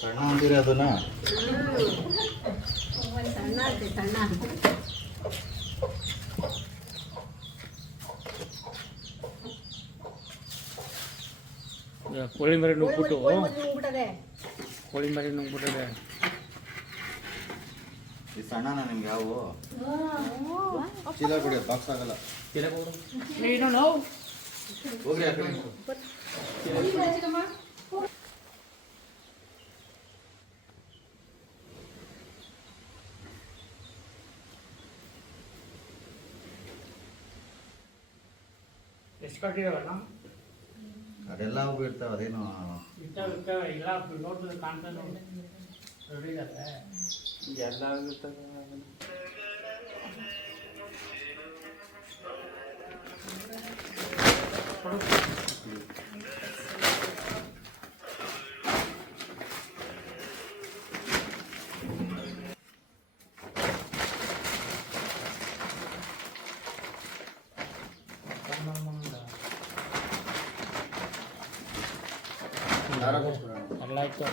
ಸಣ್ಣ ಅಂತೀರಿ ಅದನ್ನ ಸಣ್ಣ ಕೋಳಿ ಮರಿ ನುಗ್ಬಿಟ್ಟು ನುಗ್ಬಿಟ್ಟದೆ. ಕೋಳಿ ಮರಿ ನುಗ್ಬಿಟ್ಟದೆ. ಈ ಸಣ್ಣನ ನಿಮ್ಗೆ ಯಾವ ಚೀಲ ಕೊಡಿ, ಬಾಕ್ಸ್ ಆಗಲ್ಲ. ಚೀಲ ಕೊಡು. ಹೋಗ್ರಿ ಆ ಕಡೆ. ಎಷ್ಟು ಕಟ್ಟಿದಾವಣ್ಣ? ಅದೆಲ್ಲ ಅವು ಇರ್ತಾವೆ, ಅದೇನು ಇರ್ತಾವೆ ಇಲ್ಲ ನೋಡ್ತದೆ ಕಾಣ್ತಾ ನೋಡಿ ರೆಡಿ ಇದಾವೆ ಎಲ್ಲ ಆಗಿರ್ತದೆ. ಎಲ್ಲ ಆಯ್ತು.